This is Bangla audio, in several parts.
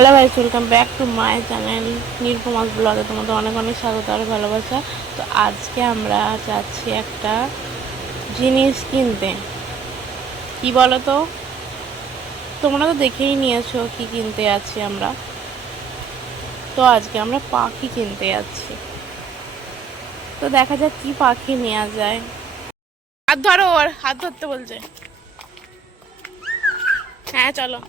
Hello guys, welcome back to my channel Neelkumar ব্লগে। তোমাদের অনেক অনেক স্বাগত আর ভালোবাসা। তো আজকে আমরা যাচ্ছি একটা জিনিস কিনতে। কি বলো তো, তোমরা তো দেখেই নিয়েছো কি কিনতে যাচ্ছি আমরা। তো আজকে আমরা পাখি কিনতে যাচ্ছি। তো দেখা যাক কি পাখি নেওয়া যায়। হাত ধরো, ওর হাত ধরতে বলছে। হ্যাঁ চলো।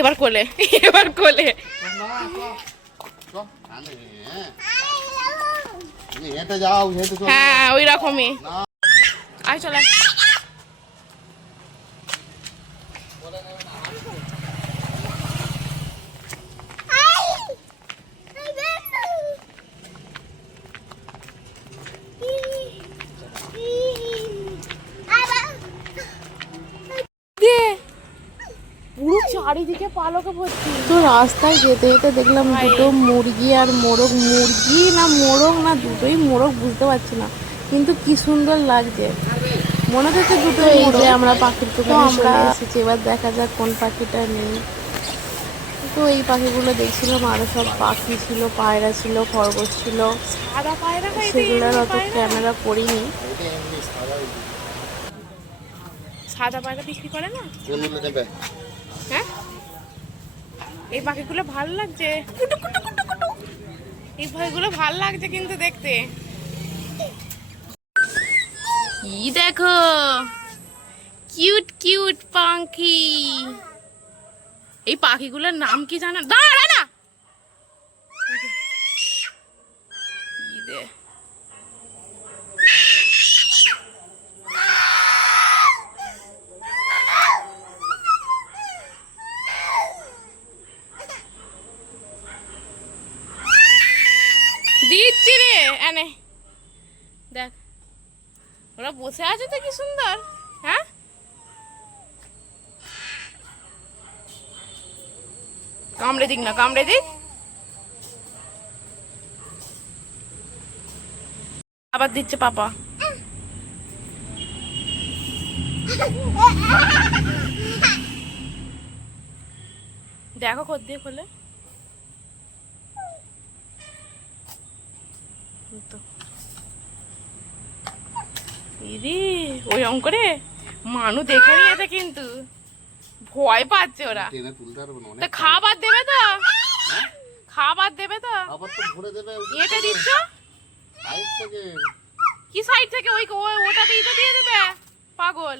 এবার কোলে, এবার কোলে। হ্যাঁ ওই রকমই। আয় চলে। পুরো চারিদিকে পালকে ভর্তি। তো রাস্তায় যেতে যেতে দেখলাম দুটো মুরগি আর মোরগ, মুরগি না মোরগ না দুটোই মোরগ বুঝতে পারছি না, কিন্তু কি সুন্দর লাগছে, মনে হচ্ছে দুটো। এই যে আমরা পাখির দোকানে চলে এসেছি, এবার দেখা যাক কোন পাখিটা নেই। তো এই পাখিগুলো দেখছিলাম, আরো সব পাখি ছিল, পায়রা ছিল, খরগোশ ছিল, সাদা পায়রা, সেগুলোর অত ক্যামেরা করিনি। সাদা পায়রা বিক্রি করে না? হ্যাঁ, এই পাখিগুলো ভালো লাগছে, এই পাখিগুলো ভালো লাগছে কিন্তু দেখতে। কি দেখো, কিউট কিউট পাখি। এই পাখিগুলোর নাম কি জানো? দাঁড়া না, দিচ্ছি রে, এনে দেখ, ওরা বসে আছে তো কি সুন্দর। হ্যাঁ, কামড়ে দিক না, কামড়ে দিক। আবার দিচ্ছে পাপা। দেখো খোদ দিয়ে খোলে তো। ইদি ওই অঙ্করে মানু দেখে নিয়েছে কিন্তু ভয় পাচ্ছে ওরা। তো খাবার দেবে তো, খাবার দেবে তো, এটা দিচ্ছ কি সাইড থেকে? ওই ওটাতেই তো দিয়ে দেবে পাগল।